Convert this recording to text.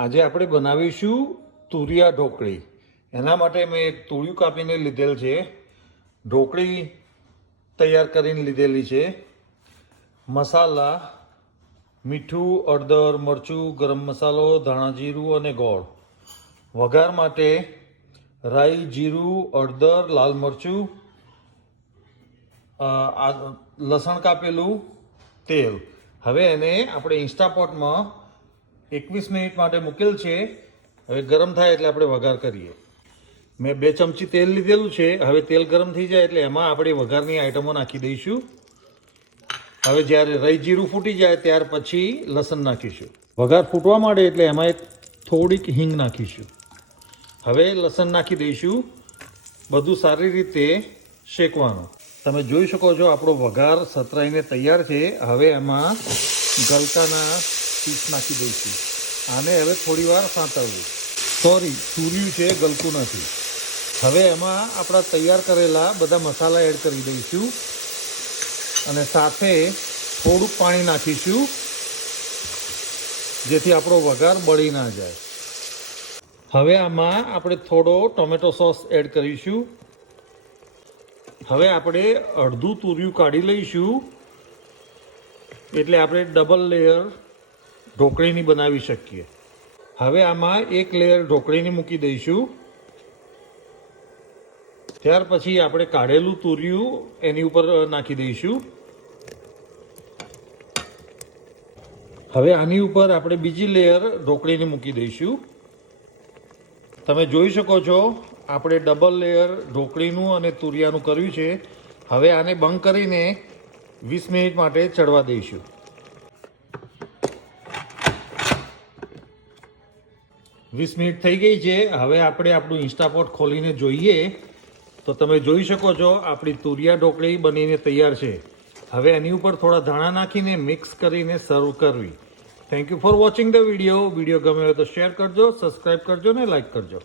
આજે આપણે બનાવીશું તુરિયા ઢોકળી. એના માટે મેં એક તુરિયું કાપીને લીધેલ છે, ઢોકળી તૈયાર કરીને લીધેલી છે, મસાલા મીઠું, હળદર, મરચું, ગરમ મસાલો, ધાણા જીરું અને ગોળ. વઘાર માટે રાઈ, જીરું, હળદર, લાલ મરચું, લસણ કાપેલું, તેલ. હવે એને આપણે ઇન્સ્ટાપોટમાં 21 મિનિટ માટે મૂકેલ છે. હવે ગરમ થાય એટલે આપણે વઘાર કરીએ. મેં 2 ચમચી તેલ લીધેલું છે. હવે તેલ ગરમ થઈ જાય એટલે એમાં આપણે વઘારની આઈટમો નાખી દઈશું. હવે જ્યારે રાઈ જીરું ફૂટી જાય ત્યાર પછી લસણ નાખીશું. વઘાર ફૂટવા માંડે એટલે એમાં થોડીક હિંગ નાખીશું. હવે લસણ નાખી દઈશું. બધું સારી રીતે શેકવાનું. તમે જોઈ શકો છો આપણો વઘાર સતરાઈને તૈયાર છે. હવે એમાં ગલકાના પીસ નાખી દઈશું. આને હવે થોડી વાર સાંતળવું. તુરિયું છે, ગલકું નથી. હવે એમાં આપણા તૈયાર કરેલા બધા મસાલા એડ કરી દઈશું અને સાથે થોડુંક પાણી નાખીશું જેથી આપણો વઘાર બળી ના જાય. હવે આમાં આપણે થોડો ટોમેટો સોસ એડ કરીશું. હવે આપણે અડધું તુરિયું કાઢી લઈશું એટલે આપણે ડબલ લેયર ઢોકળીની બનાવી શકીએ. હવે આમાં 1 લેયર ઢોકળીની મૂકી દઈશું. ત્યાર પછી આપણે કાઢેલું તુરિયું એની ઉપર નાખી દઈશું. હવે આની ઉપર આપણે બીજી લેયર ઢોકળીની મૂકી દઈશું. તમે જોઈ શકો છો આપણે ડબલ લેયર ઢોકળીનું અને તુરિયાનું કર્યું છે. હવે આને બંધ કરીને 20 મિનિટ માટે ચડવા દઈશું. વીસ મિનિટ થઈ ગઈ છે. હવે આપણે આપણું ઇન્સ્ટાપોટ ખોલીને જોઈએ તો તમે જોઈ શકો છો આપણી તુરિયા ઢોકળી બનીને તૈયાર છે. હવે એની ઉપર થોડા ધાણા નાખીને મિક્સ કરીને સર્વ કરવી. Thank you for watching the video. Video ગમે હોય તો શેર કરજો, સબસ્ક્રાઈબ કરજો ને લાઈક કરજો.